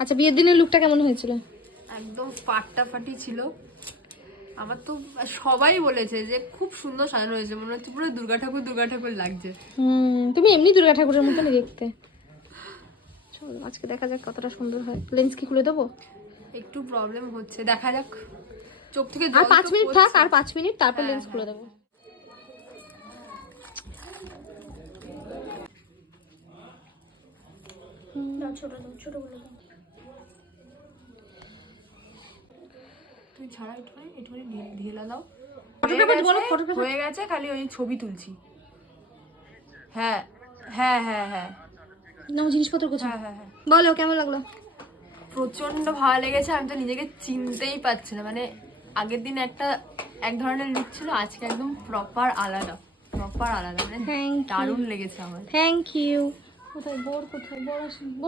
আচ্ছা, বিয়ের দিনের লুকটা কেমন হয়েছিল? একদম ফাটাফাটি ছিল। আমার তো সবাই বলেছে যে খুব সুন্দর সাজানো হয়েছে, মনে হচ্ছে পুরো দুর্গা ঠাকুর লাগছে। তুমি এমনি দুর্গা ঠাকুরের মতনই দেখতে। চলো আজকে দেখা যাক কতটা সুন্দর হয়। লেন্স কি খুলে দেবো? একটু প্রবলেম হচ্ছে, দেখা যাক। চোখ থেকে আর 5 মিনিট থাক, আর 5 মিনিট, তারপর লেন্স খুলে দেবো। তুই ছাড়া একটুখানি ঢেলা দাও। হয়ে গেছে, খালি ওই ছবি তুলছি। হ্যাঁ হ্যাঁ হ্যাঁ হ্যাঁ নাও জিনিসপত্র কোথায়? হ্যাঁ হ্যাঁ হ্যাঁ বলো কেমন লাগলো? প্রচন্ড ভালো লেগেছে। আমি তো নিজেকে চিনতেই পারছি না, মানে আগের দিন এক ধরনের লুক ছিল, আজকে একদম প্রপার আলাদা, মানে দারুণ লেগেছে আমার। Thank you. কোথায় বর?